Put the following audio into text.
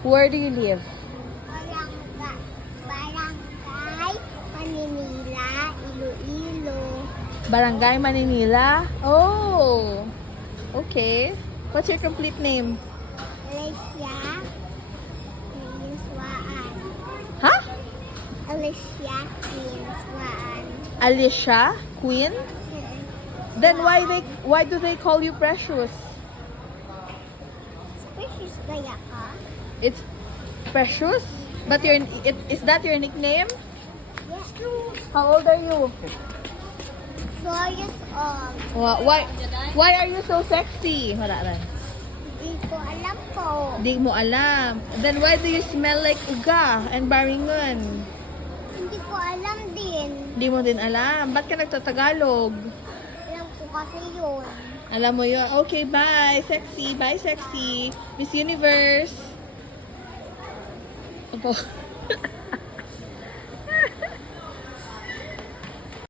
Where do you live? Barangay Maninila, Iloilo. Barangay Maninila? Oh! Okay. What's your complete name? Alicia Linswaan. Huh? Alicia Linswaan. Alicia? Queen? Then why do they call you Precious? Precious kaya ka? It's Precious? But is that your nickname? Yeah. How old are you? 4 years old. Why are you so sexy? Wala rin. Hindi ko alam po. Di mo alam. Then why do you smell like uga and baringon? Hindi ko alam din. Di mo din alam. Ba't ka nagtatagalog? Alam ko kasi yun. Alam mo yun. Okay, bye. Sexy. Bye, sexy. Miss Universe. Opo.